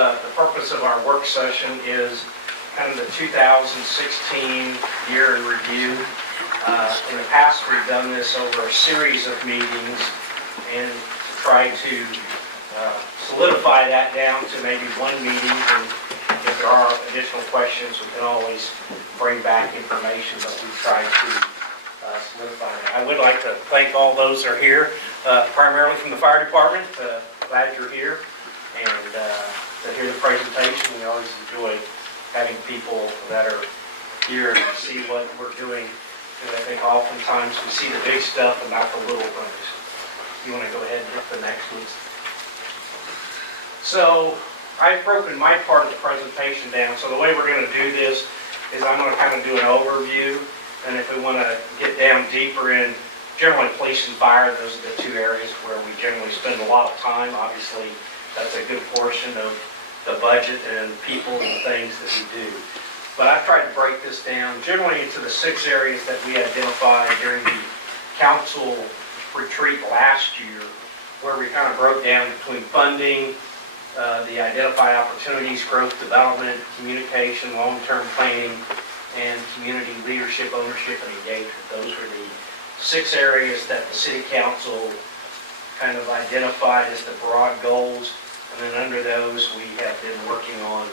The purpose of our work session is kind of the 2016 year in review. In the past, we've done this over a series of meetings and tried to solidify that down to maybe one meeting. And if there are additional questions, we can always bring back information, but we've tried to solidify that. I would like to thank all those that are here, primarily from the fire department. Glad you're here. And to hear the presentation, we always enjoy having people that are here to see what we're doing. Because I think oftentimes we see the big stuff and not the little things. You want to go ahead and hit the next one? So I've broken my part of the presentation down. So the way we're going to do this is I'm going to kind of do an overview. And if we want to get down deeper in generally police and fire, those are the two areas where we generally spend a lot of time. Obviously, that's a good portion of the budget and people and things that we do. But I've tried to break this down generally into the 6 areas that we identified during the council retreat last year, where we kind of broke down between funding, the identified opportunities, growth development, communication, long-term planning, and community leadership, ownership, and engagement. Those were the 6 areas that the city council kind of identified as the broad goals. And then under those, we have been working on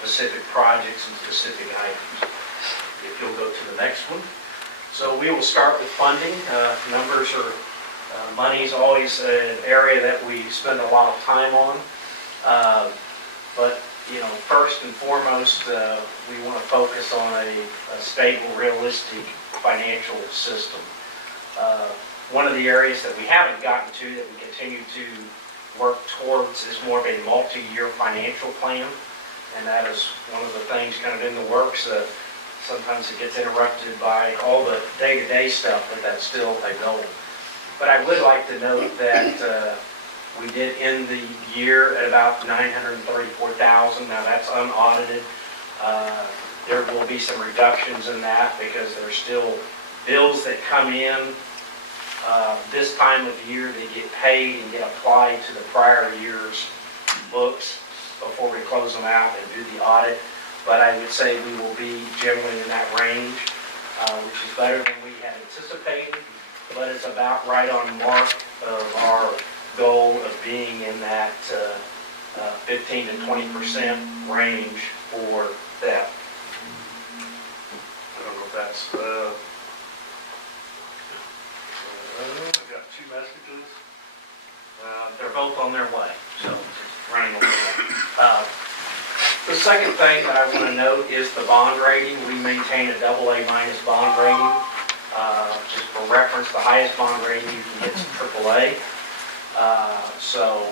specific projects and specific items. If you'll go to the next one. So we will start with funding. Numbers are, money is always an area that we spend a lot of time on. But, you know, first and foremost, we want to focus on a stable, realistic financial system. One of the areas that we haven't gotten to that we continue to work towards is more of a multi-year financial plan, and that is one of the things kind of in the works. Sometimes it gets interrupted by all the day-to-day stuff, but that's still a goal. But I would like to note that we did end the year at about $934,000. Now that's unaudited. There will be some reductions in that because there's still bills that come in this time of year. They get paid and get applied to the prior year's books before we close them out and do the audit. But I would say we will be generally in that range, which is better than we had anticipated, but it's about right on mark of our goal of being in that 15 to 20% range for that. I don't know if that's I've got 2 messages. They're both on their way, so running over that. The second thing that I want to note is the bond rating. We maintain a AA- bond rating. Just for reference, the highest bond rating you can get is AAA. So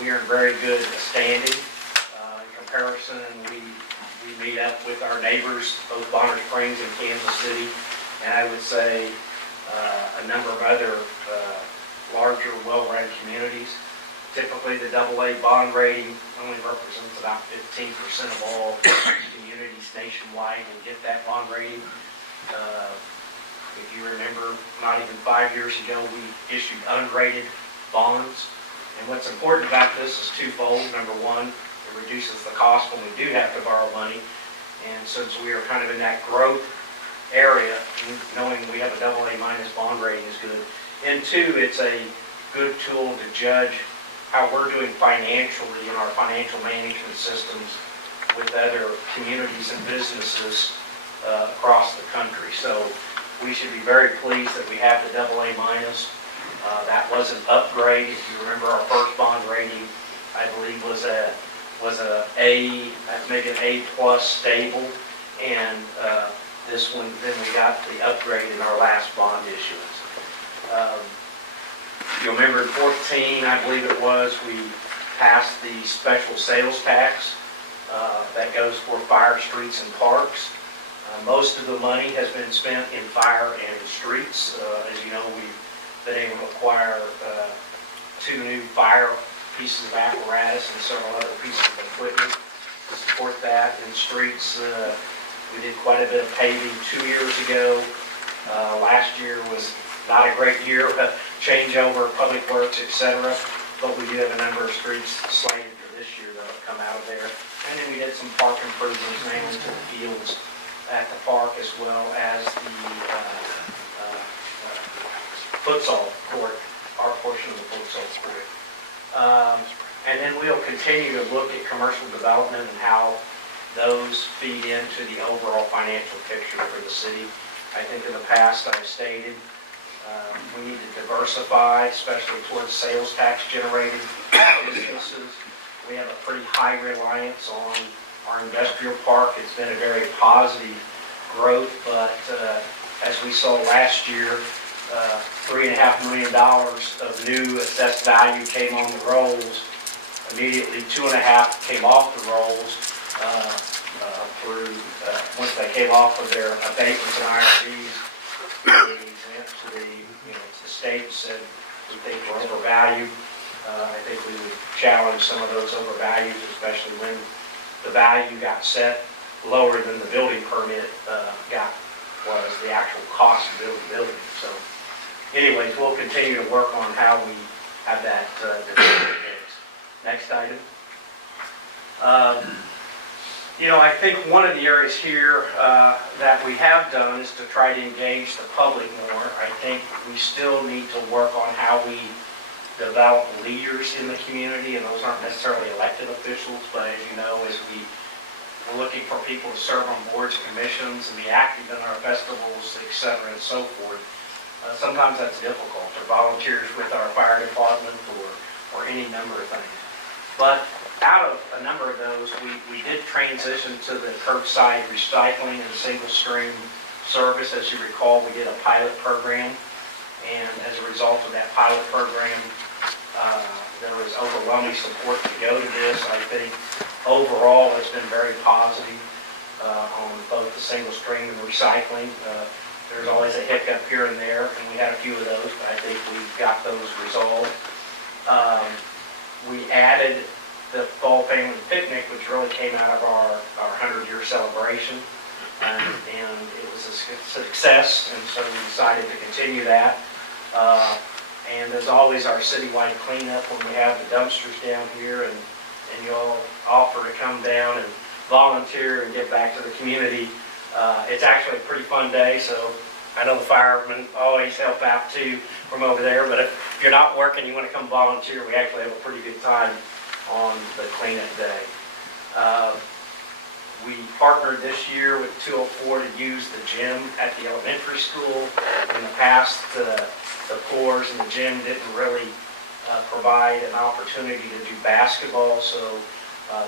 we are in very good standing. In comparison, we meet up with our neighbors, both Bonner Springs and Kansas City, and I would say a number of other larger, well-run communities. Typically, the AA bond rating only represents about 15% of all communities nationwide and get that bond rating. If you remember, not even 5 years ago, we issued unrated bonds. And what's important about this is twofold. Number one, it reduces the cost when we do have to borrow money. And since we are kind of in that growth area, knowing we have a AA- bond rating is good. And 2, it's a good tool to judge how we're doing financially in our financial management systems with other communities and businesses across the country. So we should be very pleased that we have the AA-. That was an upgrade. If you remember, our first bond rating, I believe, was a A, maybe an A+ stable, and this one, then we got the upgrade in our last bond issuance. You'll remember in 2014, I believe it was, we passed the special sales tax that goes for fire, streets, and parks. Most of the money has been spent in fire and streets. As you know, we've been able to acquire 2 new fire pieces of apparatus and several other pieces of equipment to support that. In streets, we did quite a bit of paving 2 years ago. Last year was not a great year, changeover, public works, etc. But we do have a number of streets slated for this year that will come out of there. improvements, mainly to the fields at the park, as well as the futsal court, our portion of the futsal court. And then we'll continue to look at commercial development and how those feed into the overall financial picture for the city. I think in the past I've stated we need to diversify, especially towards sales tax generated businesses. We have a pretty high reliance on our industrial park. It's been a very positive growth, but as we saw last year, $3.5 million of new assessed value came on the rolls. Immediately, 2.5 came off the rolls once they came off of their abatements and IRBs. They went to the state and said, we think we're overvalued. I think we would challenge some of those overvalues, especially when the value got set lower than the building permit was the actual cost of building the building. So anyways, we'll continue to work on how we have that development mix. Next item. I think one of the areas here that we have done is to try to engage the public more. I think we still need to work on how we develop leaders in the community, and those aren't necessarily elected officials, but as you know, we're looking for people to serve on boards, commissions, and be active in our festivals, et cetera, and so forth. Sometimes that's difficult, or volunteers with our fire department, or any number of things. But out of a number of those, we did transition to the curbside recycling and single stream service. As you recall, we did a pilot program, and as a result of that pilot program, there was overwhelming support to go to this. I think overall it's been very positive on both the single stream and recycling. There's always a hiccup here and there, and we had a few of those, but I think we've got those resolved. We added the Fall Family Picnic, which really came out of our 100-year celebration, and it was a success, and so we decided to continue that. And as always, our citywide cleanup when we have the dumpsters down here, and you all offer to come down and volunteer and give back to the community. It's actually a pretty fun day, so I know the firemen always help out too from over there, but if you're not working, you want to come volunteer, we actually have a pretty good time on the cleanup day. We partnered this year with 204 to use the gym at the elementary school. In the past, the floors in the gym didn't really provide an opportunity to do basketball, so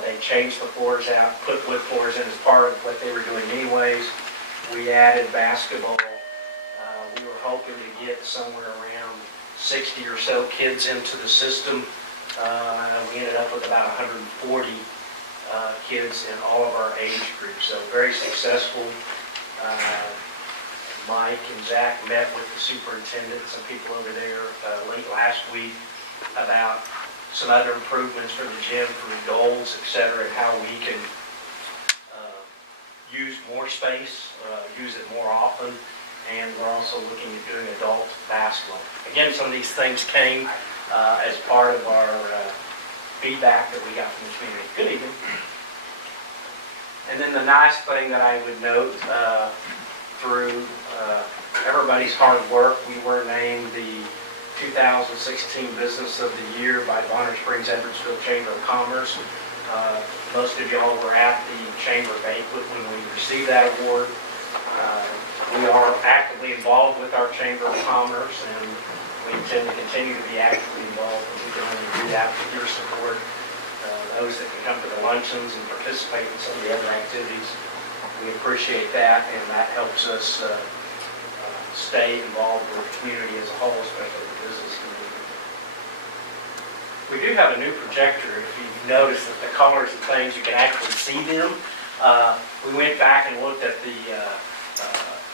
they changed the floors out, put wood floors in as part of what they were doing anyways. We added basketball. We were hoping to get somewhere around 60 or so kids into the system. We ended up with about 140 kids in all of our age groups, so very successful. Mike and Zach met with the superintendent, some people over there late last week about some other improvements for the gym, for the goals, et cetera, and how we can use more space, use it more often, and we're also looking at doing adult basketball. Again, some of these things came as part of our feedback that we got from the community. Good evening. And then the nice thing that I would note, through everybody's hard work, we were named the 2016 Business of the Year by Bonner Springs Edwardsville Chamber of Commerce. Most of y'all were at the chamber banquet when we received that award. We are actively involved with our Chamber of Commerce, and we intend to continue to be actively involved, and we can only do that with your support. Those that can come to the luncheons and participate in some of the other activities, we appreciate that, and that helps us stay involved with the community as a whole, especially the business community. We do have a new projector. If you've noticed that the colors and things, you can actually see them. We went back and looked at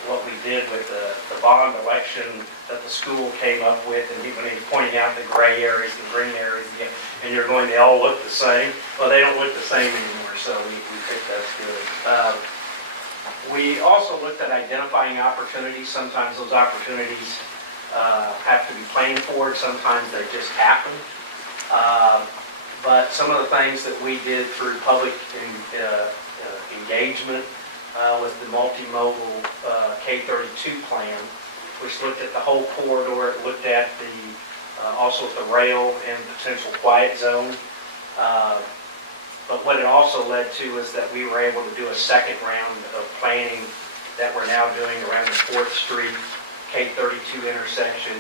what we did with the bond election that the school came up with, and when he's pointing out the gray areas, the green areas, and you're going, they all look the same. Well, they don't look the same anymore, so we think that's good. We also looked at identifying opportunities. Sometimes those opportunities have to be planned for, sometimes they just happen. But some of the things that we did through public engagement with the multimodal K-32 plan, which looked at the whole corridor. It looked at also at the rail and potential quiet zone. But what it also led to is that we were able to do a second round of planning that we're now doing around the 4th Street K-32 intersection,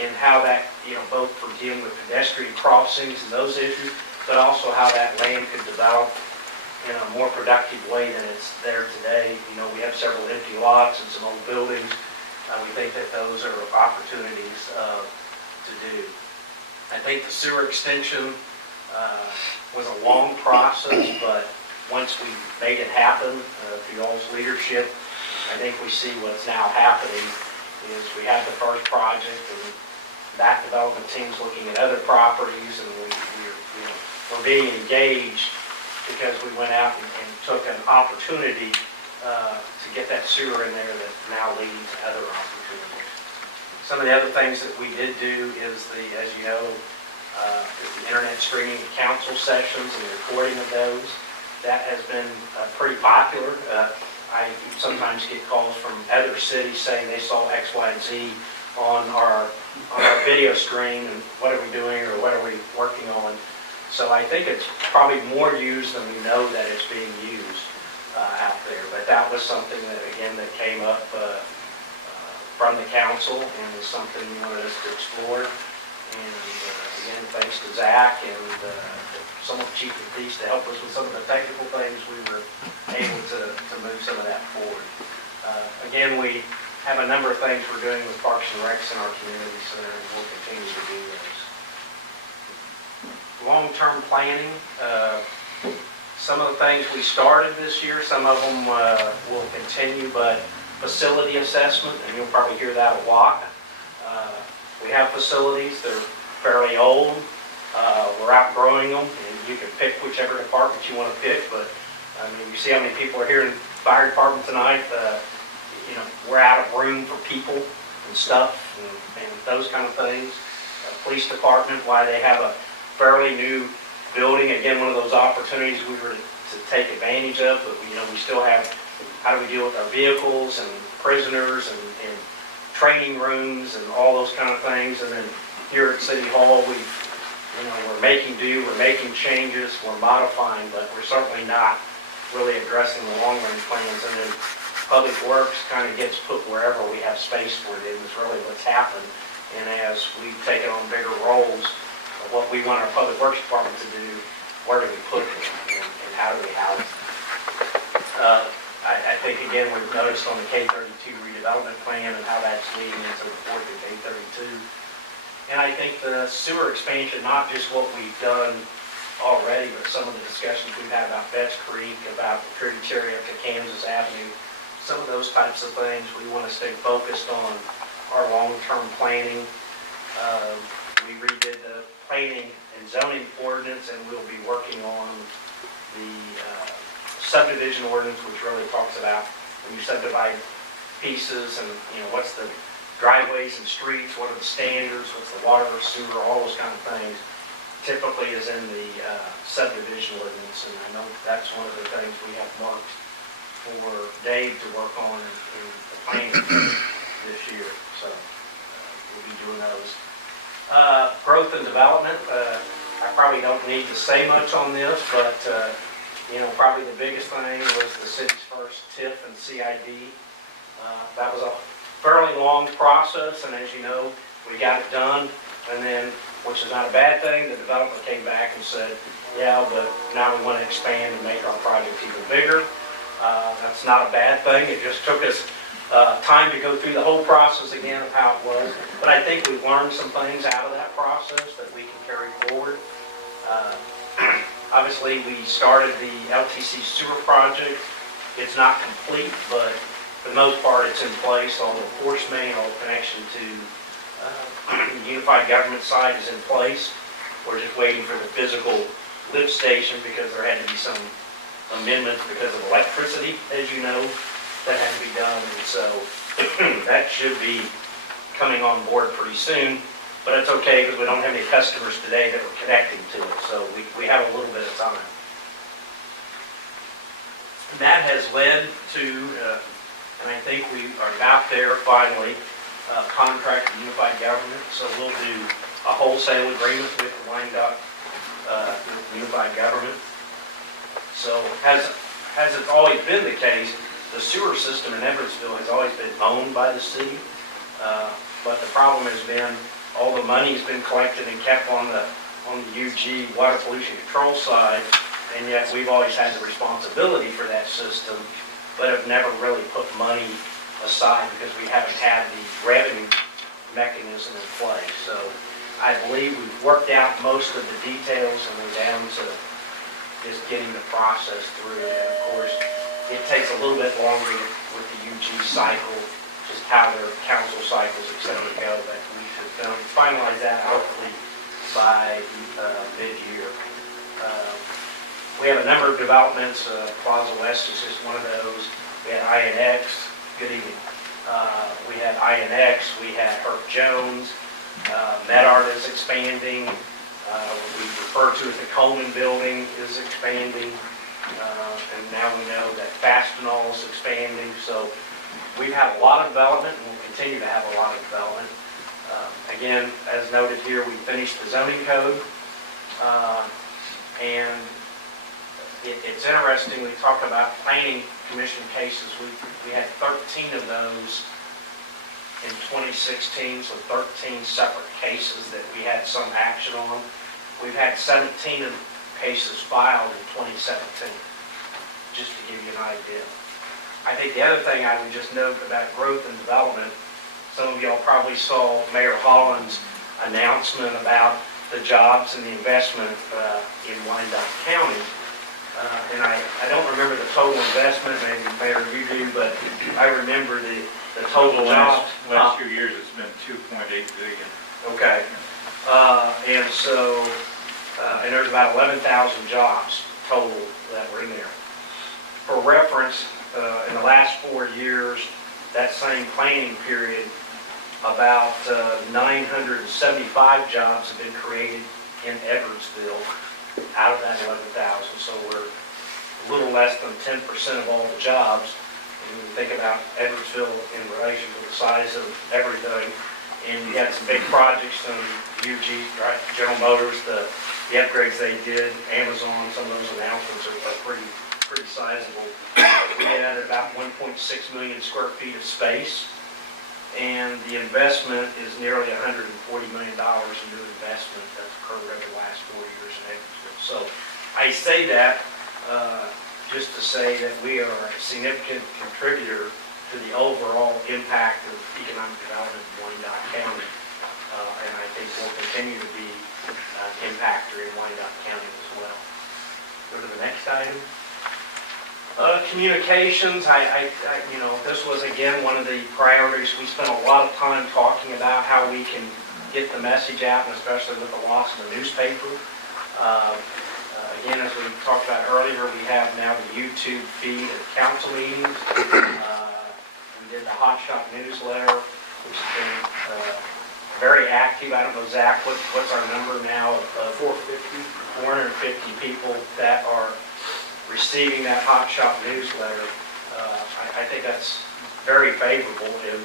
and how that, both for dealing with pedestrian crossings and those issues, but also how that land could develop in a more productive way than it's there today. We have several empty lots and some old buildings. We think that those are opportunities to do. I think the sewer extension was a long process, but once we made it happen through y'all's leadership, I think we see what's now happening is we have the first project, and that development team's looking at other properties, and we're being engaged because we went out and took an opportunity to get that sewer in there that now leads to other opportunities. Some of the other things that we did do is as you know, is the internet streaming of council sessions and the recording of those. That has been pretty popular. I sometimes get calls from other cities saying they saw X, Y, and Z on our video stream, and what are we doing or what are we working on. So I think it's probably more used than we know that it's being used out there. But that was something that, again, that came up from the council and was something we wanted us to explore. And again, thanks to Zach and some of the chief of police to help us with some of the technical things, we were able to move some of that forward. Again, we have a number of things we're doing with Parks and Recs in our community center, and we'll continue to do those. Long-term planning, some of the things we started this year, some of them will continue, but facility assessment, and you'll probably hear that a lot. We have facilities, they're fairly old, we're outgrowing them, and you can pick whichever department you want to pick, but I mean, you see how many people are here in the fire department tonight. We're out of room for people and stuff and those kind of things. Police department, why they have a fairly new building, again, one of those opportunities we were to take advantage of, but we still have, how do we deal with our vehicles and prisoners and training rooms and all those kind of things. And then here at City Hall, we're making do, we're making changes, we're modifying, but we're certainly not really addressing the long-range plans. And then Public Works kind of gets put wherever we have space for it, is really what's happened. And as we've taken on bigger roles, what we want our Public Works Department to do, where do we put it and how do we house it? I think, again, we've noticed on the K-32 redevelopment plan and how that's leading into the 4th and K-32. And I think the sewer expansion, not just what we've done already, but some of the discussions we've had about Betts Creek, about the tributary up to Kansas Avenue, some of those types of things, we want to stay focused on our long-term planning. We redid the planning and zoning ordinance, and we'll be working on the subdivision ordinance, which really talks about when you subdivide pieces and, what's the driveways and streets, what are the standards, what's the water, sewer, all those kind of things, typically is in the subdivision ordinance. And I know that's one of the things we have marked for Dave to work on in the planning this year. So we'll be doing those. Growth and development, I probably don't need to say much on this, but probably the biggest thing was the city's first TIF and CID. That was a fairly long process, and as you know, we got it done, and then, which is not a bad thing, the developer came back and said, yeah, but now we want to expand and make our project even bigger. That's not a bad thing. It just took us time to go through the whole process again of how it was. But I think we've learned some things out of that process that we can carry forward. Obviously, we started the LTC sewer project. It's not complete, but for the most part, it's in place. All the force main, all the connection to the unified government side is in place. We're just waiting for the physical lift station because there had to be some amendments because of electricity, as you know, that had to be done. And so that should be coming on board pretty soon. But it's okay because we don't have any customers today that are connecting to it. So we have a little bit of time. That has led to, and I think we are about there finally, contract with unified government. So we'll do a wholesale agreement with the Wyandotte unified government. So as it's always been the case, the sewer system in Edwardsville has always been owned by the city. But the problem has been all the money's been collected and kept on the UG water pollution control side, and yet we've always had the responsibility for that system, but have never really put money aside because we haven't had the revenue mechanism in place. So I believe we've worked out most of the details and we're down to just getting the process through. And of course, it takes a little bit longer with the UG cycle, just how their council cycles, et cetera, go, but we should finalize that hopefully by mid-year. We have a number of developments. Plaza West is just one of those. We had INX. Good evening. We had INX. We had Herb Jones. MedArt is expanding. We refer to as the Coleman Building is expanding. And now we know that Fastenal is expanding. So we've had a lot of development and we'll continue to have a lot of development. Again, as noted here, we finished the zoning code. And it's interesting, we talked about planning commission cases. We had 13 of those in 2016, so 13 separate cases that we had some action on. We've had 17 of cases filed in 2017, just to give you an idea. I think the other thing I would just note about growth and development, some of y'all probably saw Mayor Holland's announcement about the jobs and the investment in Wyandotte County. And I don't remember the total investment, maybe Mayor you do, but I remember the total jobs. Last few years it's been 2.8 billion. Okay. And so, and there's about 11,000 jobs total that were in there. For reference, in the last 4 years, that same planning period, about 975 jobs have been created in Edwardsville out of that 11,000. So we're a little less than 10% of all the jobs. When you think about Edwardsville in relation to the size of everything, and you had some big projects from UG, right, General Motors, the upgrades they did, Amazon, some of those announcements are pretty sizable. We added about 1.6 million square feet of space, and the investment is nearly $140 million in new investment that's occurred over the last 4 years in Edwardsville. So I say that just to say that we are a significant contributor to the overall impact of economic development in Wyandotte County. And I think we'll continue to be an impactor in Wyandotte County as well. Go to the next item. Communications, you know, this was again one of the priorities. We spent a lot of time talking about how we can get the message out, and especially with the loss of the newspaper. Again, as we talked about earlier, we have now the YouTube feed of council meetings. We did the Hot Shot newsletter, which has been very active. I don't know, Zach, what's our number now? 450 people that are receiving that Hot Shot newsletter. I think that's very favorable, and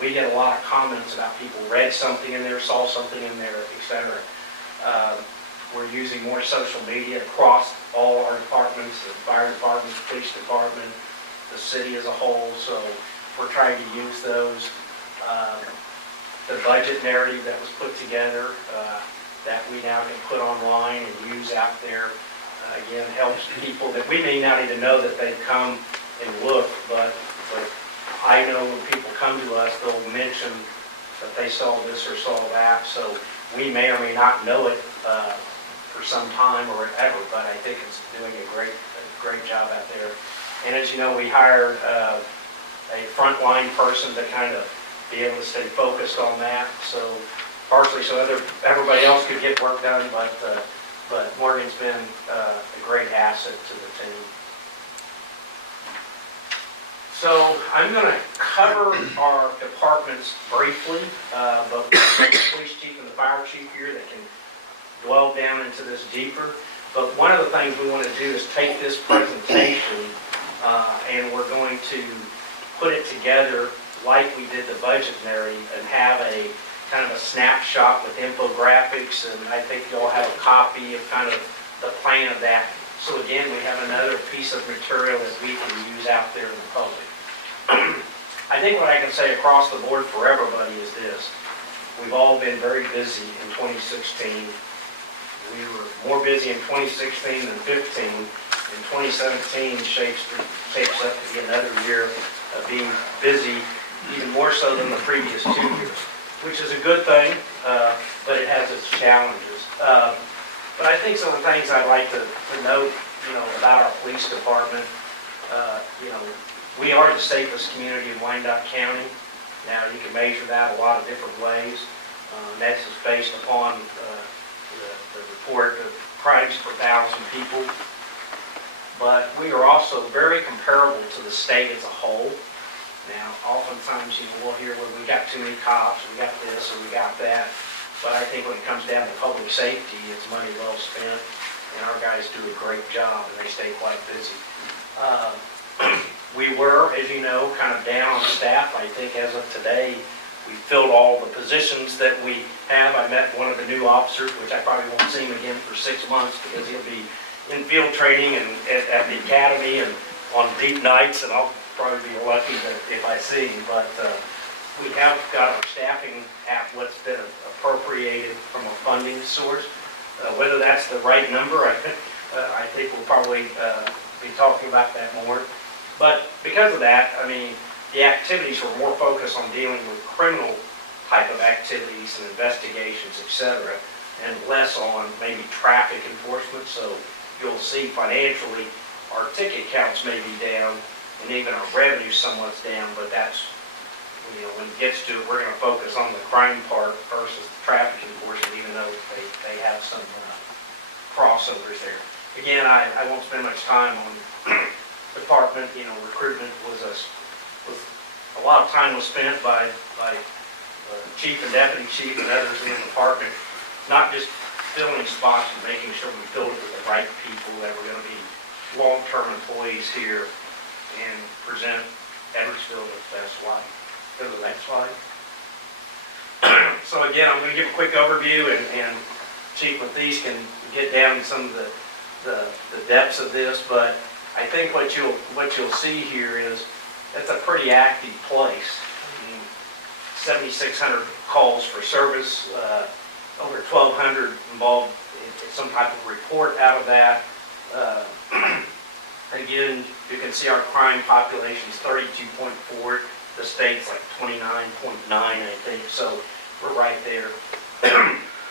we get a lot of comments about people read something in there, saw something in there, etc. We're using more social media across all our departments, the fire department, the police department, the city as a whole, so we're trying to use those. The budget narrative that was put together that we now can put online and use out there, again, helps people that we may not even know that they've come and looked, but I know when people come to us, they'll mention that they saw this or saw that, so we may or may not know it for some time or ever, but I think it's doing a great job out there. And as you know, we hired a frontline person to kind of be able to stay focused on that, so partially so everybody else could get work done, but Morgan's been a great asset to the team. So I'm going to cover our departments briefly, both the police chief and the fire chief here that can dwell down into this deeper. But one of the things we want to do is take this presentation and we're going to put it together like we did the budget narrative and have a kind of a snapshot with infographics, and I think you all have a copy of kind of the plan of that. So again, we have another piece of material that we can use out there in the public. I think what I can say across the board for everybody is this. We've all been very busy in 2016. We were more busy in 2016 than 15. And 2017 shapes up to be another year of being busy, even more so than the previous 2 years, which is a good thing, but it has its challenges. But I think some of the things I'd like to note, about our police department, we are the safest community in Wyandotte County. Now, you can measure that a lot of different ways. That's just based upon the report of crimes per 1,000 people. But we are also very comparable to the state as a whole. Now, oftentimes, we'll hear, well, we got too many cops, we got this, or we got that. But I think when it comes down to public safety, it's money well spent, and our guys do a great job, and they stay quite busy. We were, as you know, kind of down on staff. I think as of today, we filled all the positions that we have. I met one of the new officers, which I probably won't see him again for 6 months because he'll be in field training and at the academy and on deep nights, and I'll probably be lucky if I see him. But we have got our staffing at what's been appropriated from a funding source. Whether that's the right number, I think we'll probably be talking about that more. But because of that, the activities were more focused on dealing with criminal type of activities and investigations, etc., and less on maybe traffic enforcement. So you'll see financially our ticket counts may be down and even our revenue somewhat down, but that's, when it gets to it, we're going to focus on the crime part versus the traffic enforcement, even though they have some crossovers there. Again, I won't spend much time on department. Recruitment was a lot of time was spent by chief and deputy chief and others in the department, not just filling spots, but making sure we filled it with the right people that were going to be long-term employees here and present Edwardsville in its best light. Go to the next slide. So again, I'm going to give a quick overview, and Chief Mathies can get down to some of the depths of this, but I think what you'll see here is it's a pretty active place. 7,600 calls for service, over 1,200 involved in some type of report out of that. Again, you can see our crime population is 32.4. The state's like 29.9, I think, so we're right there.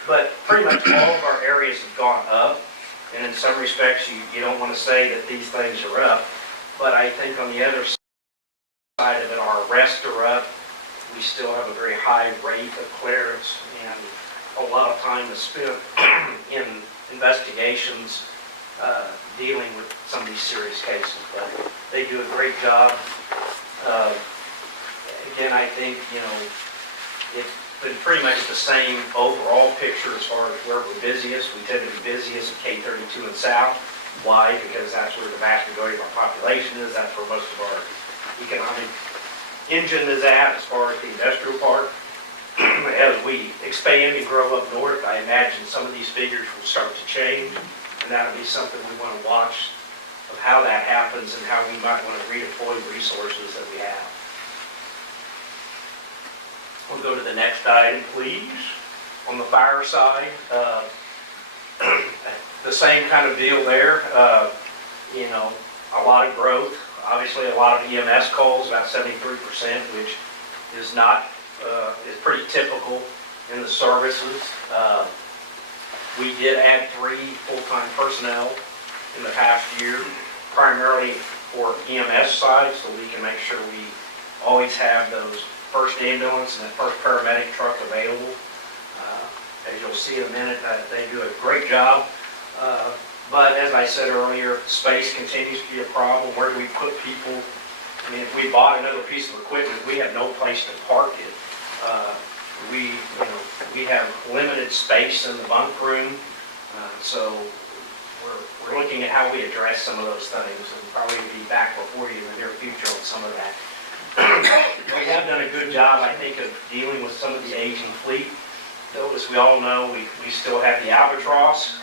But pretty much all of our areas have gone up, and in some respects you don't want to say that these things are up, but I think on the other side of it, our arrests are up. We still have a very high rate of clearance, and a lot of time is spent in investigations dealing with some of these serious cases, but they do a great job. Again, I think, it's been pretty much the same overall picture as far as where we're busiest. We tend to be busiest at K32 and South. Why? Because that's where the vast majority of our population is. That's where most of our economic engine is at as far as the industrial part. As we expand and grow up north, I imagine some of these figures will start to change, and that'll be something we want to watch of how that happens and how we might want to redeploy resources that we have. We'll go to the next item, please. On the fire side, the same kind of deal there. A lot of growth. Obviously, a lot of EMS calls, about 73%, which is not is pretty typical in the services. We did add 3 full-time personnel in the past year, primarily for EMS side, so we can make sure we always have those first ambulance and that first paramedic truck available. As you'll see in a minute, they do a great job. But as I said earlier, space continues to be a problem. Where do we put people? If we bought another piece of equipment, we have no place to park it. We have limited space in the bunk room, so we're looking at how we address some of those things, and probably be back before you in the near future on some of that. We have done a good job, I think, of dealing with some of the aging fleet. Though, as we all know, we still have the Albatross.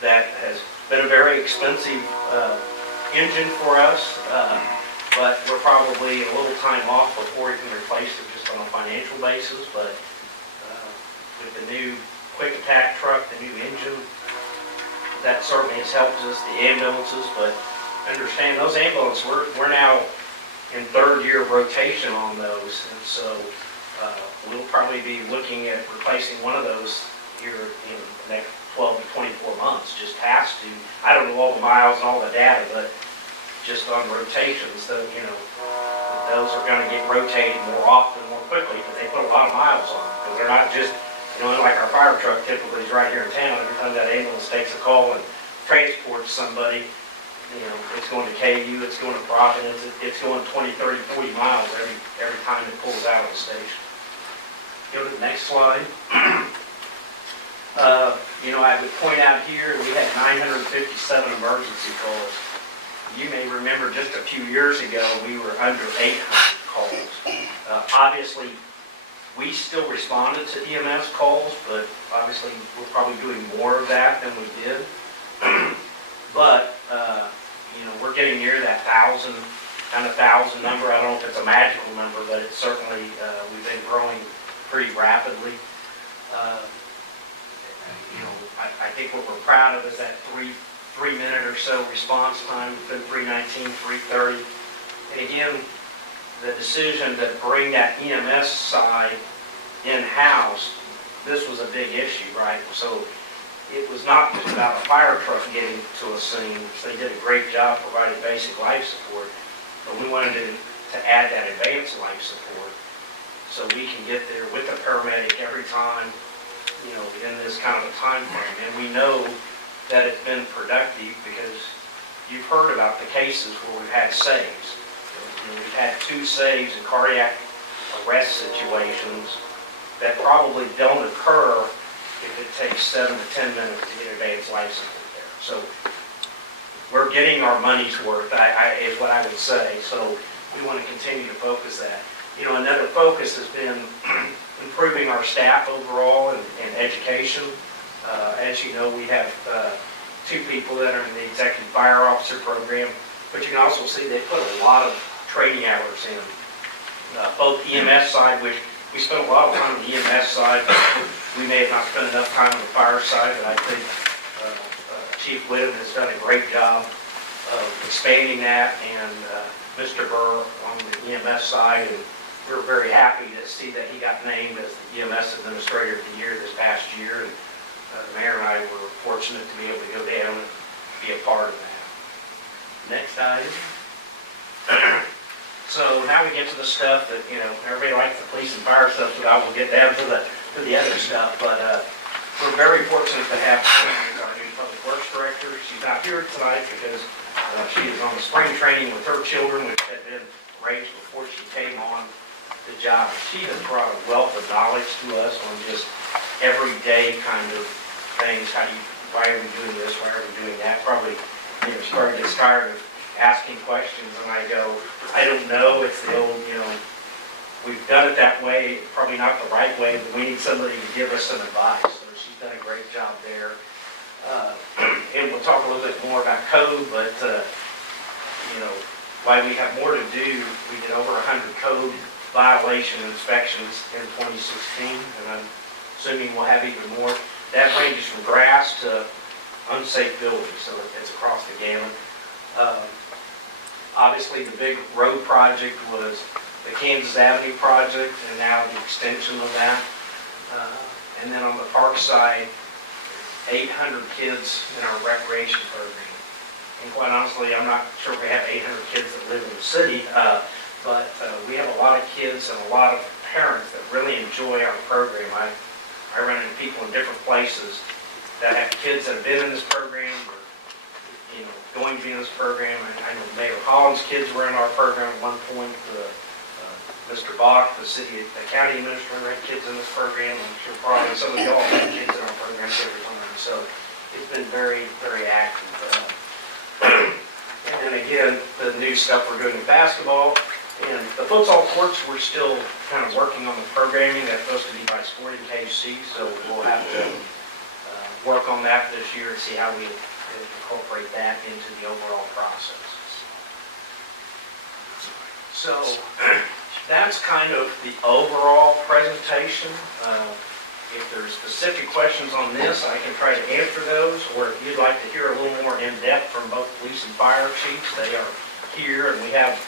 That has been a very expensive engine for us, but we're probably a little time off before we can replace it just on a financial basis. But with the new quick attack truck, the new engine, that certainly has helped us, the ambulances. But understand, those ambulances, we're now in third year of rotation on those, and so we'll probably be looking at replacing one of those here in the next 12 to 24 months. Just has to. I don't know all the miles and all the data, but just on rotations, those are going to get rotated more often, more quickly, because they put a lot of miles on them. Because they're not just, like our fire truck typically is right here in town. Every time that ambulance takes a call and transports somebody, it's going to KU, it's going to Providence, it's going 20, 30, 40 miles every time it pulls out of the station. Go to the next slide. I would point out here, we had 957 emergency calls. You may remember just a few years ago, we were under 800 calls. Obviously, we still responded to EMS calls, but obviously we're probably doing more of that than we did. But, we're getting near that 1,000 number. I don't know if it's a magical number, but it's certainly, we've been growing pretty rapidly. I think what we're proud of is that three-minute or so response time. It's been 3:19, 3:30. And again, the decision to bring that EMS side in-house, this was a big issue, right? So it was not just about a fire truck getting to a scene. They did a great job providing basic life support, but we wanted to add that advanced life support so we can get there with a paramedic every time, in this kind of a time frame. And we know that it's been productive because you've heard about the cases where we've had saves. We've had 2 saves in cardiac arrest situations that probably don't occur if it takes 7 to 10 minutes to get advanced life support there. So we're getting our money's worth, is what I would say. So we want to continue to focus that. Another focus has been improving our staff overall and education. As you know, we have 2 people that are in the executive fire officer program, but you can also see they put a lot of training hours in. Both EMS side, which we spent a lot of time on the EMS side, but we may have not spent enough time on the fire side, but I think Chief Whittam has done a great job of expanding that, and Mr. Burr on the EMS side, and we're very happy to see that he got named as the EMS Administrator of the Year this past year, and the Mayor and I were fortunate to be able to go down and be a part of that. Next item. So now we get to the stuff that, everybody likes the police and fire stuff, so I will get down to the other stuff, but we're very fortunate to have our new Public Works Director. She's not here tonight because she is on the spring training with her children, which had been raised before she came on the job. She has brought a wealth of knowledge to us on just everyday kind of things. Why are we doing this? Why are we doing that? Probably, starting to get tired of asking questions, and I go, I don't know. It's the old, we've done it that way, probably not the right way, but we need somebody to give us some advice. So she's done a great job there. And we'll talk a little bit more about code, but, why we have more to do, we did over 100 code violation inspections in 2016, and I'm assuming we'll have even more. That ranges from grass to unsafe buildings, so it's across the gamut. Obviously, the big road project was the Kansas Avenue project, and now the extension of that. And then on the park side, 800 kids in our recreation program. And quite honestly, I'm not sure if we have 800 kids that live in the city, but we have a lot of kids and a lot of parents that really enjoy our program. I run into people in different places that have kids that have been in this program or, going to be in this program. I know Mayor Holland's kids were in our program at one point. Mr. Bach, the county administrator, had kids in this program. I'm sure probably some of y'all have kids in our programs every time. So it's been very, very active. And then again, the new stuff we're doing in basketball, and the futsal courts, we're still kind of working on the programming. That's supposed to be by Sporting KC, so we'll have to work on that this year and see how we incorporate that into the overall process. So that's kind of the overall presentation. If there's specific questions on this, I can try to answer those, or if you'd like to hear a little more in-depth from both police and fire chiefs, they are here, and we have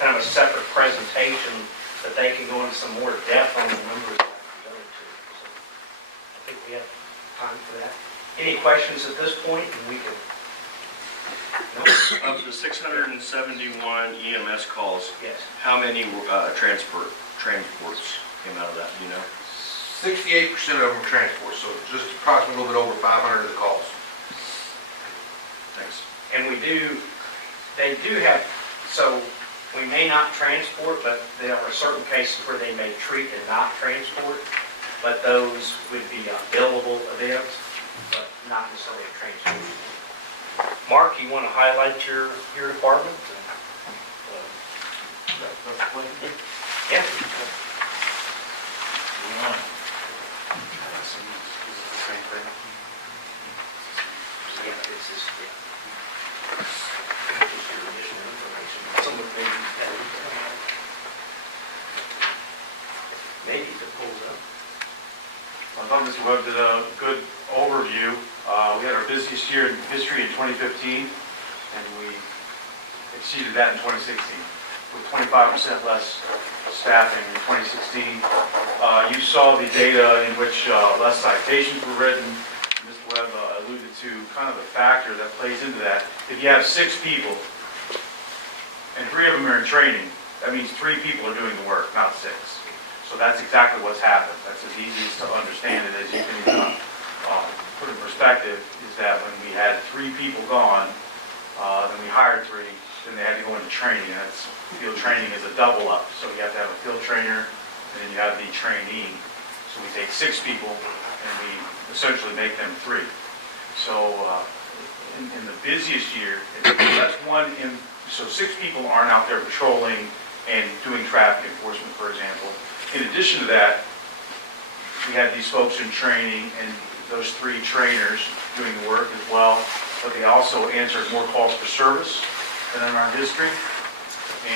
kind of a separate presentation that they can go into some more depth on the numbers that we go into. So I think we have time for that. Any questions at this point? And we can. No? Of the 671 EMS calls, Yes. how many transports came out of that, do you know? 68% of them are transport, so just approximately a little bit over 500 of the calls. Thanks. And they do have, so we may not transport, but there are certain cases where they may treat and not transport, but those would be billable events, but not necessarily a transport. Mark, you want to highlight your department? Yeah. Yeah, it's just, maybe to pull it up. I thought Mr. Webb did a good overview. We had our busiest year in history in 2015, and we exceeded that in 2016 with 25% less staffing in 2016. You saw the data in which less citations were written. Mr. Webb alluded to kind of the factor that plays into that. If you have 6 people and 3 of them are in training, that means 3 people are doing the work, not 6. So that's exactly what's happened. That's as easy to understand it as you can put in perspective, is that when we had 3 people gone, then we hired 3, then they had to go into training. And that's, field training is a double up. So you have to have a field trainer, and then you have the trainee. So we take 6 people, and we essentially make them 3. So in the busiest year, that's one in, so 6 people aren't out there patrolling and doing traffic enforcement, for example. In addition to that, we had these folks in training and those 3 trainers doing the work as well, but they also answered more calls for service than in our history,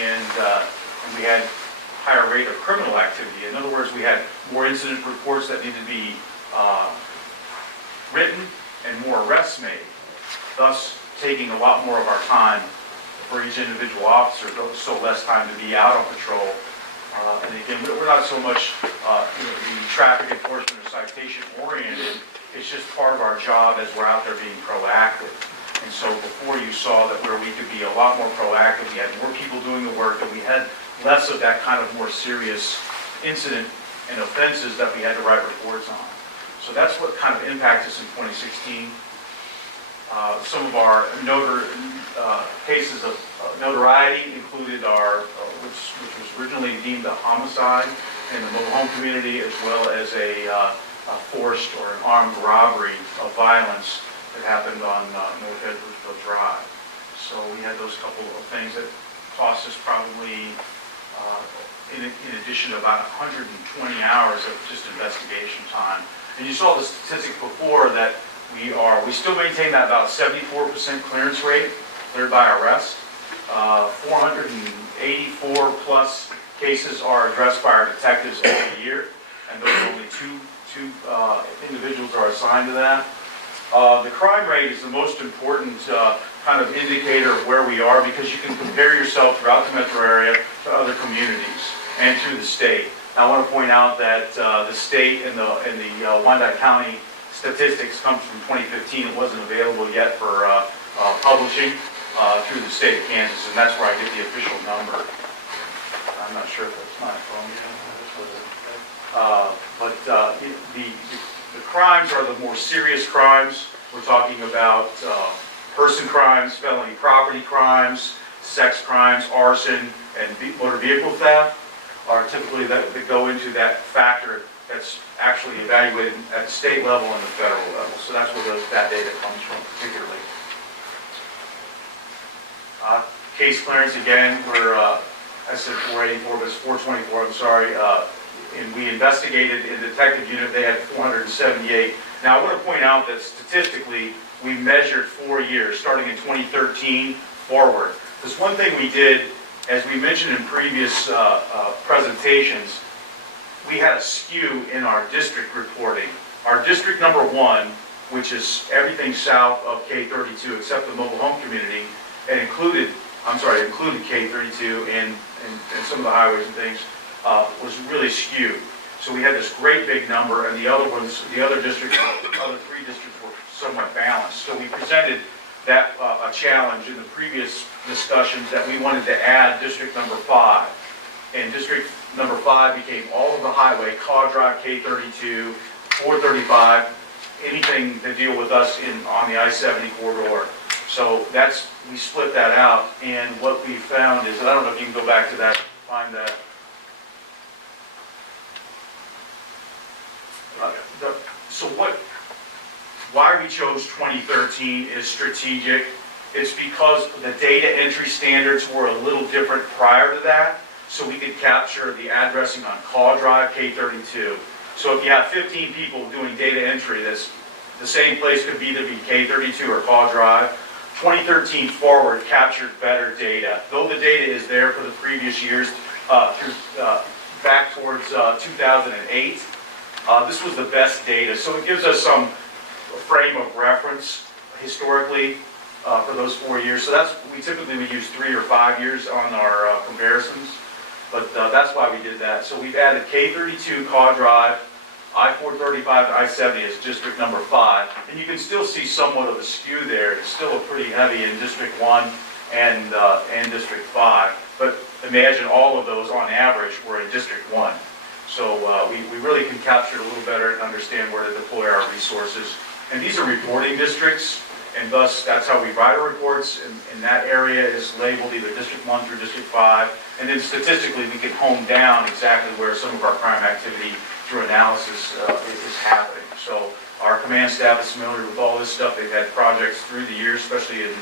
and we had higher rate of criminal activity. In other words, we had more incident reports that needed to be written and more arrests made, thus taking a lot more of our time for each individual officer, so less time to be out on patrol. And again, we're not so much the traffic enforcement or citation oriented, it's just part of our job as we're out there being proactive. And so before you saw that where we could be a lot more proactive, we had more people doing the work, and we had less of that kind of more serious incident and offenses that we had to write reports on. So that's what kind of impacted us in 2016. Some of our cases of notoriety included our, which was originally deemed a homicide in the mobile home community, as well as a forced or an armed robbery of violence that happened on North Edwardsville Drive. So we had those couple of things that cost us probably, in addition to about 120 hours of just investigation time. And you saw the statistics before that we still maintain that about 74% clearance rate cleared by arrest. 484 plus cases are addressed by our detectives every year, and those are only two individuals are assigned to that. The crime rate is the most important kind of indicator of where we are, because you can compare yourself throughout the metro area to other communities and to the state. Now, I want to point out that the state and the Wyandotte County statistics comes from 2015. It wasn't available yet for publishing through the state of Kansas, and that's where I get the official number. I'm not sure if that's my phone. But the crimes are the more serious crimes. We're talking about person crimes, felony property crimes, sex crimes, arson, and motor vehicle theft are typically that go into that factor that's actually evaluated at the state level and the federal level. So that's where that data comes from particularly. Case clearance, again, we're, I said 484, but it's 424, I'm sorry. And we investigated in the detective unit, they had 478. Now, I want to point out that statistically, we measured 4 years, starting in 2013 forward. Because one thing we did, as we mentioned in previous presentations, we had a skew in our district reporting. Our district number 1, which is everything south of K32 except the mobile home community, and included K32 and some of the highways and things, was really skewed. So we had this great big number, and the other districts, the other 3 districts were somewhat balanced. So we presented that a challenge in the previous discussions that we wanted to add district number 5. And district number 5 became all of the highway, Caw Drive, K32, 435, anything to deal with us on the I-70 corridor. So we split that out, and what we found is, I don't know if you can go back to that, find that. Why we chose 2013 is strategic. It's because the data entry standards were a little different prior to that, so we could capture the addressing on Caw Drive, K32. So if you have 15 people doing data entry, the same place could either be K32 or Caw Drive. 2013 forward captured better data. Though the data is there for the previous years, back towards 2008, this was the best data. So it gives us some frame of reference historically for those 4 years. So we typically would use 3 or 5 years on our comparisons, but that's why we did that. So we've added K32, Caw Drive, I-435 to I-70 is district number 5, and you can still see somewhat of a skew there. It's still pretty heavy in District 1 and District 5, but imagine all of those on average were in District 1. So we really can capture it a little better and understand where to deploy our resources. And these are reporting districts, and thus that's how we write our reports, and that area is labeled either District 1 through District 5, and then statistically we can hone down exactly where some of our crime activity through analysis is happening. So our command staff is familiar with all this stuff. They've had projects through the years, especially in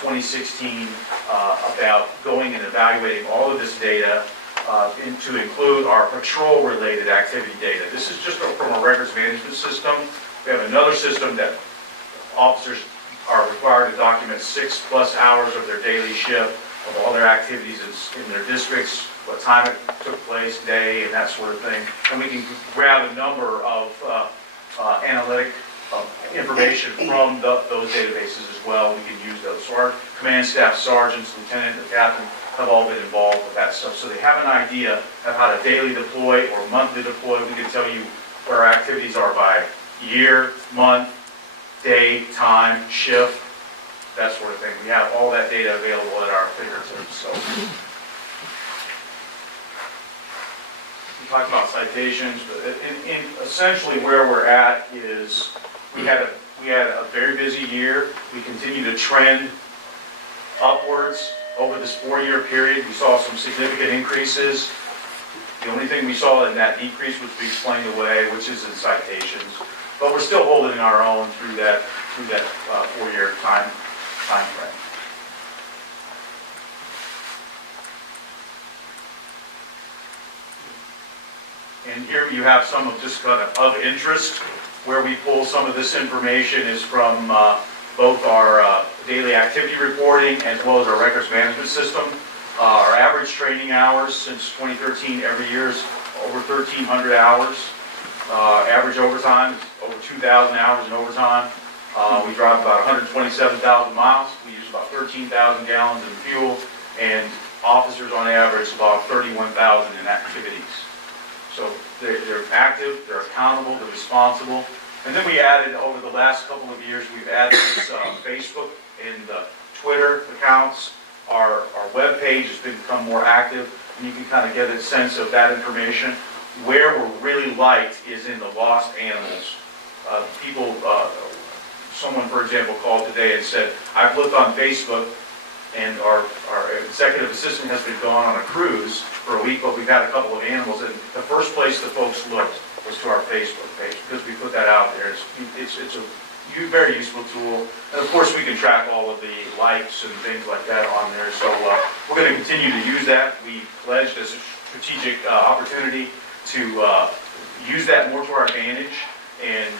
2016, about going and evaluating all of this data to include our patrol-related activity data. This is just from a records management system. We have another system that officers are required to document 6+ hours of their daily shift of all their activities in their districts, what time it took place, day, and that sort of thing. And we can grab a number of analytic information from those databases as well. We can use those. So our command staff, sergeants, lieutenant, and captain have all been involved with that stuff. So they have an idea of how to daily deploy or monthly deploy. We can tell you where our activities are by year, month, day, time, shift, that sort of thing. We have all that data available at our fingertips. So we talked about citations, but in essentially where we're at is we had a very busy year. We continue to trend upwards over this 4-year period. We saw some significant increases. The only thing we saw in that decrease, which we explained away, which is in citations. But we're still holding our own through that 4-year time frame. And here you have some of just kind of interest. Where we pull some of this information is from both our daily activity reporting as well as our records management system. Our average training hours since 2013 every year is over 1,300 hours. Average overtime is over 2,000 hours in overtime. We drive about 127,000 miles. We use about 13,000 gallons in fuel, and officers on average about 31,000 in activities. So they're active, they're accountable, they're responsible. And then we added, over the last couple of years, we've added this Facebook and Twitter accounts. Our web page has become more active, and you can kind of get a sense of that information. Where we're really liked is in the lost animals. Someone, for example, called today and said, I've looked on Facebook, and our executive assistant has been gone on a cruise for a week, but we've had a couple of animals, and the first place the folks looked was to our Facebook page, because we put that out there. It's a very useful tool, and of course, we can track all of the likes and things like that on there, so we're going to continue to use that. We pledged as a strategic opportunity to use that more to our advantage, and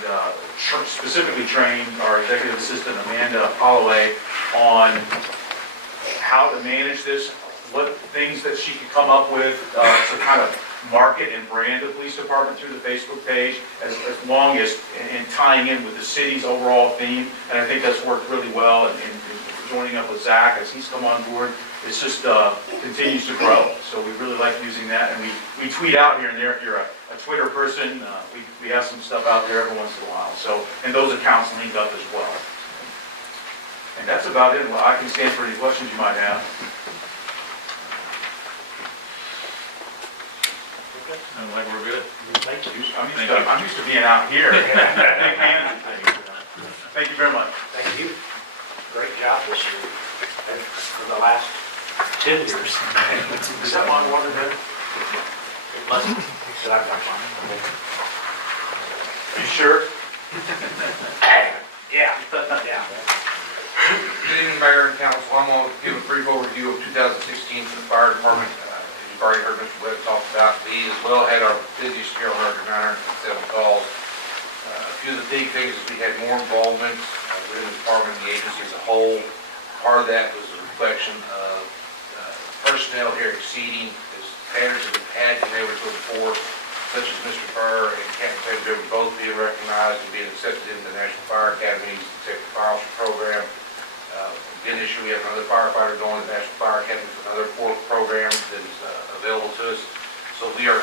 specifically train our executive assistant, Amanda Holloway, on how to manage this, what things that she could come up with to kind of market and brand the police department through the Facebook page, as long as, and tying in with the city's overall theme. And I think that's worked really well, and joining up with Zach as he's come on board, it's just continues to grow. So we really like using that, and we tweet out here and there. If you're a Twitter person, we have some stuff out there every once in a while. So, and those accounts link up as well. And that's about it. Well, I can stand for any questions you might have. Sounds like we're good. Thank you. I'm used to being out here. Thank you very much. Thank you. Great job this year, and for the last 10 years. Is that my water there? It must be. So I'm fine. You sure? Yeah. Yeah. Good evening, Mayor and Council. I'm going to give a brief overview of 2016 for the fire department. You've already heard Mr. Webb talk about. We as well had our busiest year on record, 907 calls. A few of the big things is we had more involvement within the department and the agency as a whole. Part of that was a reflection of personnel here exceeding the standards that we've had been able to enforce, such as Mr. Burr and Captain Ted River both being recognized and being accepted into the National Fire Academy's Detective Fire Officer Program. Again, this year we have another firefighter going to the National Fire Academy for another program that is available to us. So we are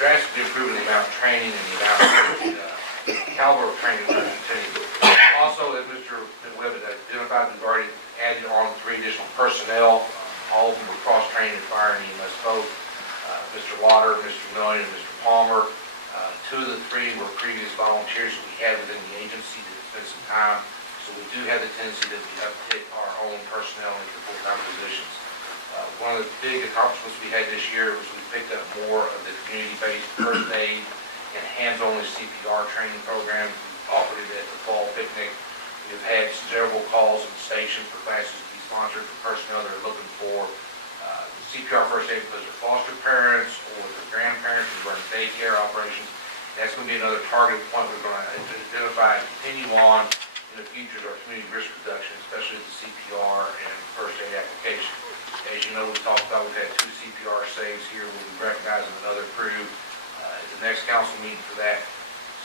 drastically improving the amount of training and the amount of caliber of training we're continuing. Also, as Mr. Webb has identified, we've already added on 3 additional personnel. All of them were cross-trained in fire and EMS both. Mr. Water, Mr. Million, and Mr. Palmer. 2 of the 3 were previous volunteers that we had within the agency that spent some time. So we do have the tendency that we uptick our own personnel into full-time positions. One of the big accomplishments we had this year was we picked up more of the community-based first aid and hands-only CPR training program. We offered it at the fall picnic. We've had several calls at the station for classes to be sponsored for personnel that are looking for CPR first aid because they're foster parents or their grandparents who run daycare operations. That's going to be another target point we're going to identify and continue on in the future of our community risk reduction, especially the CPR and first aid application. As you know, we talked about we've had 2 CPR saves here. We'll be recognizing another crew at the next council meeting for that.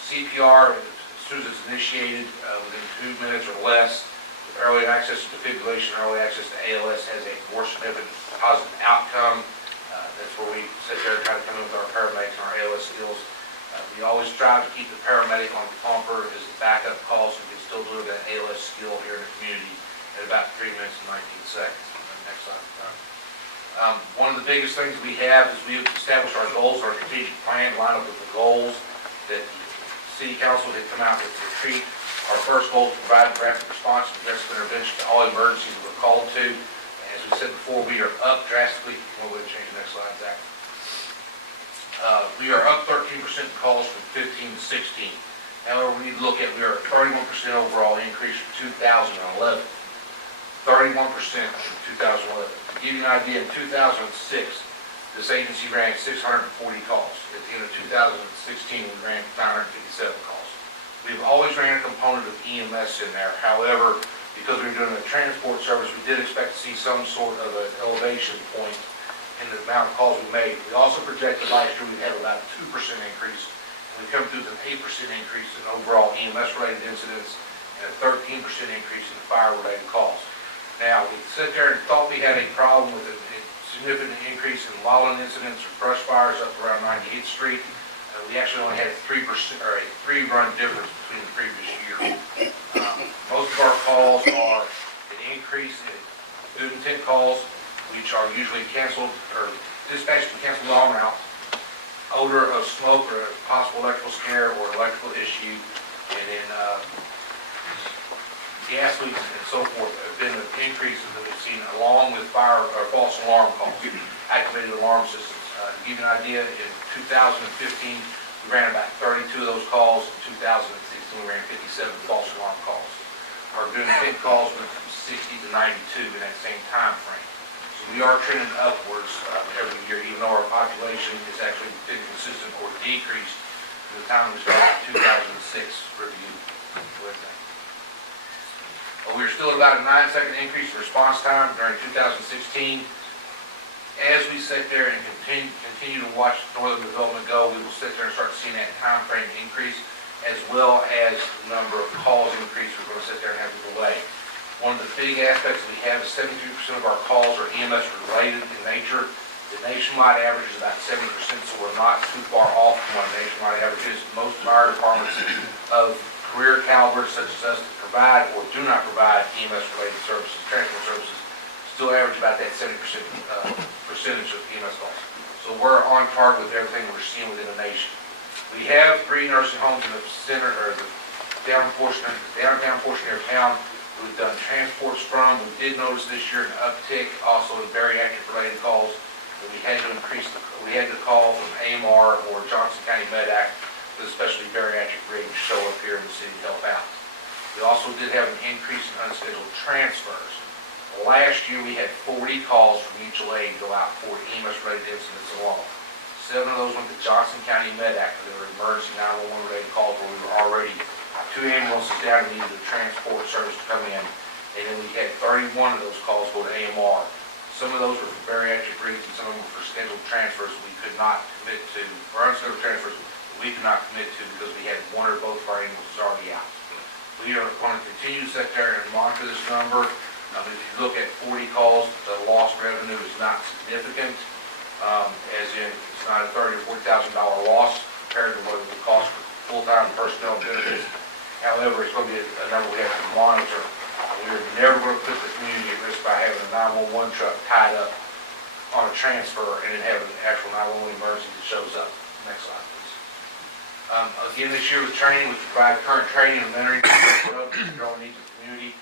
CPR, as soon as it's initiated within 2 minutes or less, with early access to defibrillation, early access to ALS has a more significant positive outcome. That's where we sit there and try to come in with our paramedics and our ALS skills. We always strive to keep the paramedic on the pumper as the backup call so we can still do that ALS skill here in the community at about 3 minutes and 19 seconds. Next slide. One of the biggest things we have is we've established our goals, our strategic plan, line up with the goals that the City Council had come out with the retreat. Our first goal is to provide rapid response and aggressive intervention to all emergencies we're called to. As we said before, we are up drastically. We'll change the next slide, Zach. We are up 13% in calls from 15 to 16. However, we need to look at, we are 31% overall increase from 2011. 31% from 2011. To give you an idea, in 2006, this agency ran 640 calls. At the end of 2016, we ran 957 calls. We've always ran a component of EMS in there. However, because we were doing a transport service, we did expect to see some sort of an elevation point in the amount of calls we made. We also projected last year we'd have about a 2% increase, and we come through with an 8% increase in overall EMS-related incidents and a 13% increase in fire-related calls. Now, we sit there and thought we had a problem with a significant increase in Lawland incidents or brush fires up around 98th Street. We actually only had a 3% or a 3-run difference between the previous year. Most of our calls are an increase in good intent calls, which are usually canceled or dispatched to cancel all out, odor of smoke or a possible electrical scare or electrical issue, and then gas leaks and so forth have been the increases that we've seen along with fire or false alarm calls, activated alarm systems. To give you an idea, in 2015, we ran about 32 of those calls. In 2016, we ran 57 false alarm calls. Our good intent calls went from 60 to 92 in that same time frame. So we are trending upwards every year, even though our population is actually been consistent or decreased from the time we started the 2006 review with that. We're still at about a 9-second increase in response time during 2016. As we sit there and continue to watch northern development go, we will sit there and start seeing that time frame increase, as well as the number of calls increase. We're going to sit there and have a delay. One of the big aspects we have is 73% of our calls are EMS related in nature. The nationwide average is about 70%, so we're not too far off from what a nationwide average is. Most fire departments of career caliber such as us that provide or do not provide EMS related services, transport services, still average about that 70% percentage of EMS calls. So we're on target with everything we're seeing within the nation. We have 3 nursing homes in the center or the downtown portion of town. We've done transports from. We did notice this year an uptick also in bariatric related calls. But we had to increase. We had to call from AMR or Johnson County Med-Act, especially bariatric rigs, show up here in the city to help out. We also did have an increase in unscheduled transfers. Last year, we had 40 calls from mutual aid go out for EMS-related incidents alone. 7 of those went to Johnson County Med-Act. They were emergency 911-related calls where we were already 2 ambulances down and needed a transport service to come in. And then we had 31 of those calls go to AMR. Some of those were for bariatric rigs and some of them were for scheduled transfers we could not commit to, or unscheduled transfers we could not commit to because we had 1 or both of our ambulances already out. We are going to continue to sit there and monitor this number. If you look at 40 calls, the lost revenue is not significant, as in it's not a $30,000 or $40,000 loss compared to what it would cost for full-time personnel and benefits. However, it's going to be a number we have to monitor. We're never going to put the community at risk by having a 911 truck tied up on a transfer and then having an actual 911 emergency that shows up. Next slide, please. Again, this year with training, we provide current training and mentoring to growing needs of the community.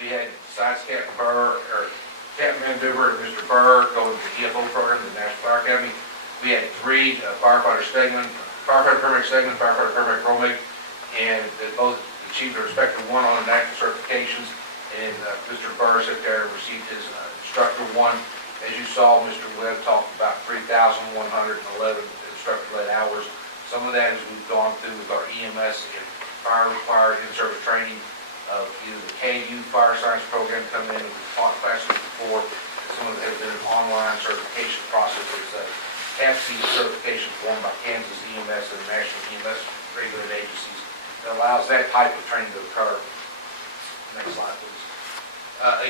We had, besides Captain Van Duver and Mr. Burr going to the EFO program, the National Fire Academy, we had 3 firefighter paramedic segment, firefighter paramedic rollmate, and they both achieved their respective 1 on the national certifications. And Mr. Burr sat there and received his instructor 1. As you saw, Mr. Webb talked about 3,111 instructor-led hours. Some of that is we've gone through with our EMS and fire required in-service training of either the KU Fire Science Program coming in with classes before. Some of it has been an online certification process. It's a CAPC certification formed by Kansas EMS and the National EMS regulated agencies that allows that type of training to occur. Next slide, please.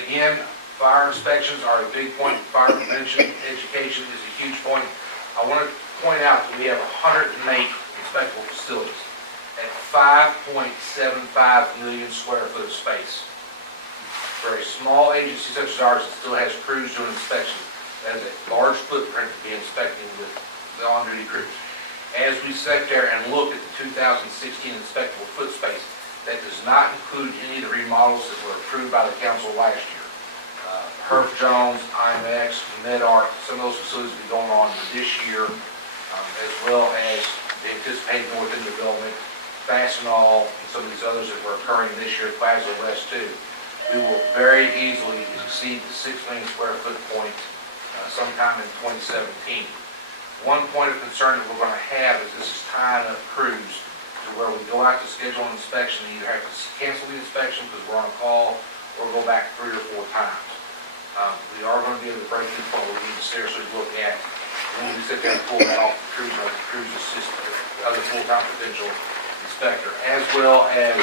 Again, fire inspections are a big point. Fire prevention education is a huge point. I want to point out that we have 108 inspectable facilities at 5.75 million square foot of space. For a small agency such as ours that still has crews doing inspections, that is a large footprint to be inspecting with the on-duty crews. As we sat there and looked at the 2016 inspectable foot space, that does not include any of the remodels that were approved by the council last year. Herb Jones, IMX, MedArt, some of those facilities will be going on this year, as well as the anticipated north end development, Fastenal, and some of these others that were occurring this year, Plaza West too. We will very easily exceed the 6 million square foot point sometime in 2017. One point of concern that we're going to have is this is tying up crews to where we go out to schedule an inspection and either have to cancel the inspection because we're on call or go back 3 or 4 times. We are going to be able to break the point where we need to seriously look at when we sit there and pull that off the crews or the crews assistant, other full-time potential inspector, as well as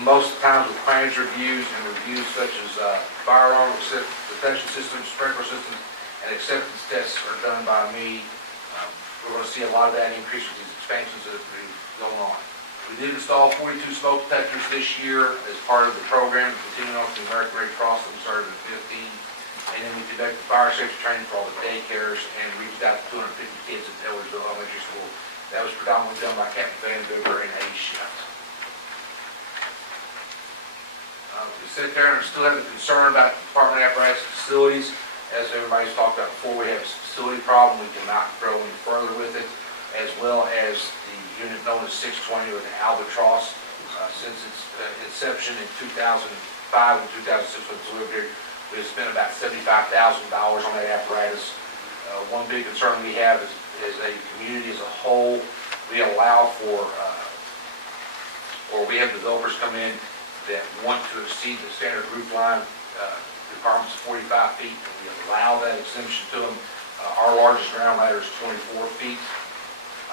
most of the times with claims reviews and reviews such as firearm detection systems, sprinkler systems, and acceptance tests are done by me. We're going to see a lot of that increase with these expansions that have been going on. We did install 42 smoke detectors this year as part of the program, continuing on from the American Red Cross that we started in 15. And then we conducted fire safety training for all the daycares and reached out to 250 kids at Edwardsville Elementary School. That was predominantly done by Captain Van Duver and A Shift. We sit there and still have the concern about department apparatus facilities. As everybody's talked about before, we have a facility problem. We cannot grow any further with it, as well as the unit known as 620 or the Albatross. Since its inception in 2005 and 2006 when it was delivered, we have spent about $75,000 on that apparatus. One big concern we have is a community as a whole, we allow for, or we have developers come in that want to exceed the standard roof line requirements of 45 feet, and we allow that exemption to them. Our largest ground ladder is 24 feet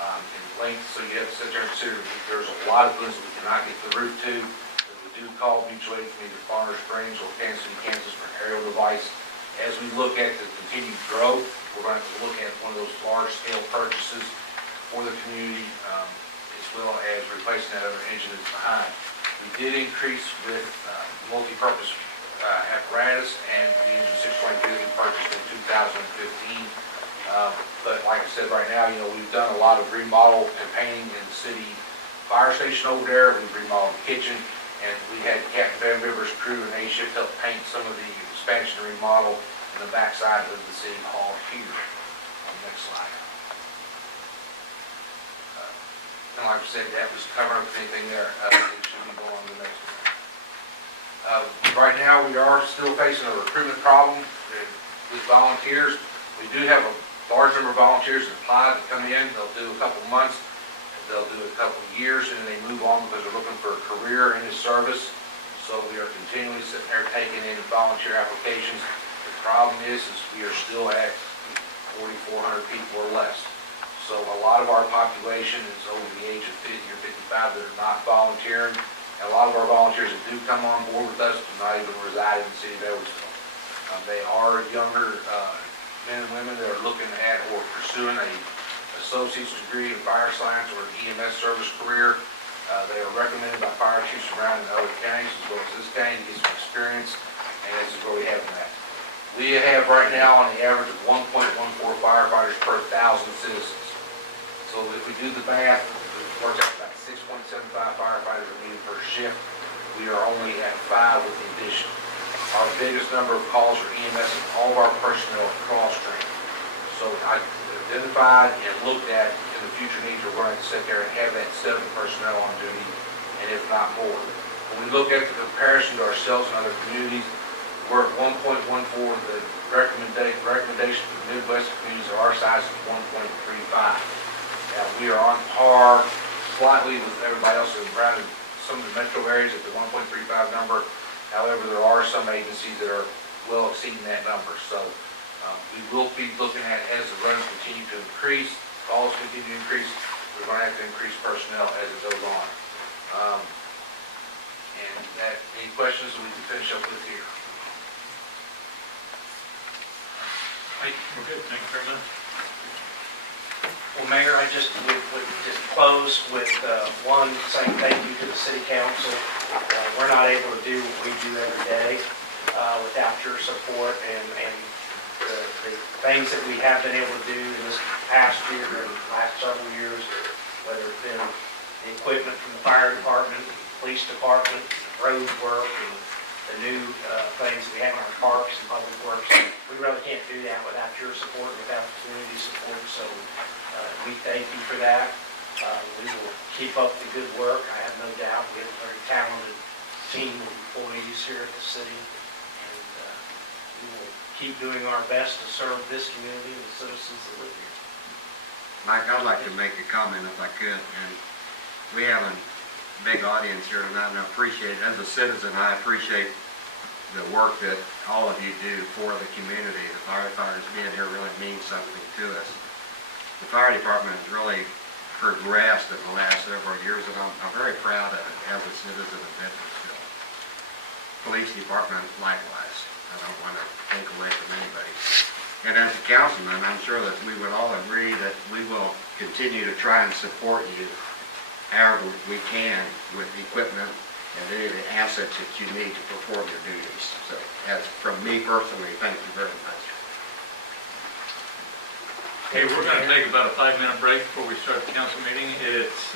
in length, so you have to sit there and consider that there's a lot of things that we cannot get the roof to. That we do call mutual aid from either Farmer Springs or Kansas City, Kansas for an aerial device. As we look at the continued growth, we're going to look at one of those large-scale purchases for the community, as well as replacing that other engine that's behind. We did increase with multi-purpose apparatus, and the engine 620 we purchased in 2015. But like I said, right now, we've done a lot of remodel and painting in the city fire station over there. We've remodeled the kitchen, and we had Captain Van River's crew and A-Shift help paint some of the expansion and remodel in the backside of the city hall here. Next slide. And like I said, that was covering up anything there. It should be going on to the next one. Right now, we are still facing a recruitment problem with volunteers. We do have a large number of volunteers that apply to come in. They'll do a couple months, they'll do a couple years, and then they move on because they're looking for a career in this service. So we are continually sitting there taking in volunteer applications. The problem is we are still at 4,400 people or less. So a lot of our population is over the age of 50 or 55 that are not volunteering. And a lot of our volunteers that do come on board with us do not even reside in the city of Edwardsville. They are younger men and women that are looking at or pursuing a associate's degree in fire science or an EMS service career. They are recommended by fire chiefs around in other counties as well as this county to get some experience, and this is where we have them at. We have right now on the average of 1.14 firefighters per 1,000 citizens. So if we do the math, it works out about 6.75 firefighters are needed per shift. We are only at 5 with the addition. Our biggest number of calls are EMS, and all of our personnel are cross-trained. So I identified and looked at in the future needs, we're going to sit there and have that 7 personnel on duty, and if not more. When we look at the comparison to ourselves and other communities, we're at 1.14. The recommendation for the Midwest communities of our size is 1.35. Now, we are on par slightly with everybody else around in some of the metro areas at the 1.35 number. However, there are some agencies that are well exceeding that number. So we will be looking at, as the runs continue to increase, calls continue to increase, we're going to have to increase personnel as it goes on. Any questions we can finish up with here? We're good, thank you very much. Well, Mayor, I just would just close with one, saying thank you to the city council. We're not able to do what we do every day without your support and the things that we have been able to do in this past year and last several years, whether it's been the equipment from the fire department, the police department, road work, and the new things we have in our parks and public works. We really can't do that without your support, without the community support. So we thank you for that. We will keep up the good work. I have no doubt we have a very talented team of employees here at the city, and we will keep doing our best to serve this community and the citizens that live here. Mike, I'd like to make a comment if I could, and we have a big audience here tonight, and I appreciate it. As a citizen, I appreciate the work that all of you do for the community. The firefighters being here really means something to us. The fire department has really progressed in the last several years, and I'm very proud of it as a citizen of Edwardsville. Police department, likewise. I don't want to take away from anybody. And as a councilman, I'm sure that we would all agree that we will continue to try and support you however we can with equipment and any of the assets that you need to perform your duties. So, as from me personally, thank you very much. Okay, we're going to take about a 5-minute break before we start the council meeting. It's